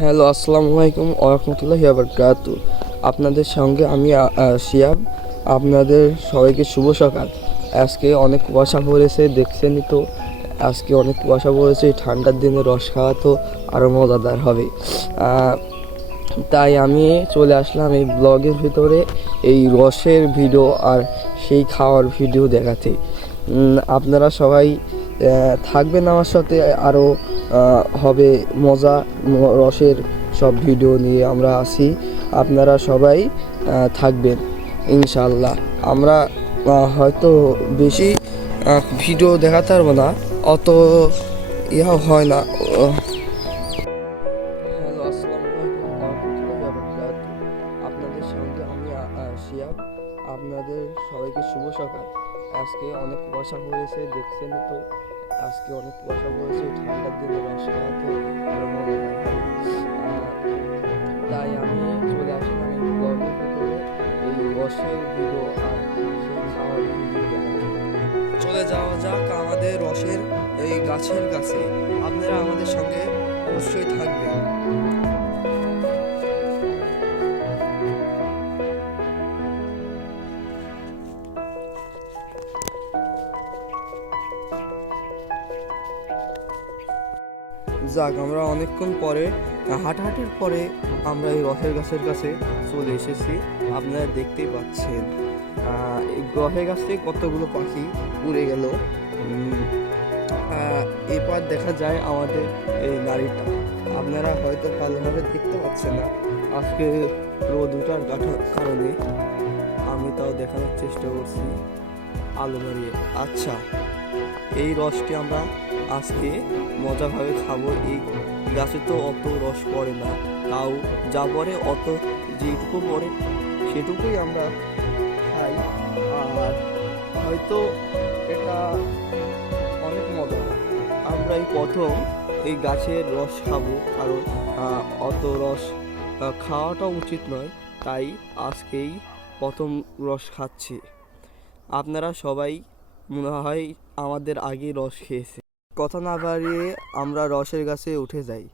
Hello, আসসালামু আলাইকুম ওয়া রাহমাতুল্লাহি ওয়া বারাকাতুহু। আপনাদের সঙ্গে আমি শিহাব। আপনাদের সবাইকে শুভ সকাল। আজকে অনেক কুয়াশা পড়েছে, দেখছেনই তো। আজকে অনেক কুয়াশা পড়েছে, এই ঠান্ডার দিনে রস খাওয়া তো আরও মজাদার হবে। তাই আমি চলে আসলাম এই ব্লগের ভিতরে এই রসের ভিডিও আর সেই খাওয়ার ভিডিও দেখাতে। আপনারা সবাই থাকবেন আমার সাথে, আরও হবে মজা। রসের সব ভিডিও নিয়ে আমরা আসি, আপনারা সবাই থাকবেন ইনশাল্লাহ। আমরা হয়তো বেশি ভিডিও দেখাতে পারবো না, অত ইয়া হয় না। হ্যালো, আসসালামু আলাইকুম ওয়া রাহমাতুল্লাহি ওয়া বারাকাতুহু। আপনাদের সঙ্গে আমি শিহাব। আপনাদের সবাইকে শুভ সকাল। আজকে অনেক কুয়াশা পড়েছে, দেখছেনই তো। আজকে অনেক কুয়াশা পড়েছে, ঠান্ডার দিনে রস খাওয়া তো আরও মজাদার হবে। তাই আমি চলে আসলাম এই ব্লগের ভিতরে এই রসের ভিডিও আর সেই খাওয়ার ভিডিও দেখাতে। চলে যাওয়া যাক আমাদের রসের এই গাছের কাছে। আপনারা আমাদের সঙ্গে অবশ্যই থাকবেন। যাক, আমরা অনেকক্ষণ পরে হাঁটাহাঁটির পরে আমরা এই রসের গাছের কাছে চলে এসেছি। আপনারা দেখতেই পাচ্ছেন এই রসের গাছ থেকে কতগুলো পাখি উড়ে গেল। এরপর দেখা যায় আমাদের এই নারীটা। আপনারা হয়তো ভালোভাবে দেখতে পাচ্ছেন না, আজকে রোদ উঠার কারণে আমি তাও দেখানোর চেষ্টা করছি আলো বাড়িয়ে। আচ্ছা, এই রসটি আমরা আজকে মজাভাবে খাবো। এই গাছে তো অত রস পড়ে না, তাও যা পড়ে অত যেটুকু পড়ে সেটুকুই আমরা খাই। আর হয়তো এটা অনেক মজা। আমরা এই প্রথম এই গাছের রস খাবো, কারণ অত রস খাওয়াটা উচিত নয়, তাই আজকেই প্রথম রস খাচ্ছি। আপনারা সবাই মনে হয় আমাদের আগে রস খেয়েছে। কথা না বাড়িয়ে আমরা রসের গাছে উঠে যাই।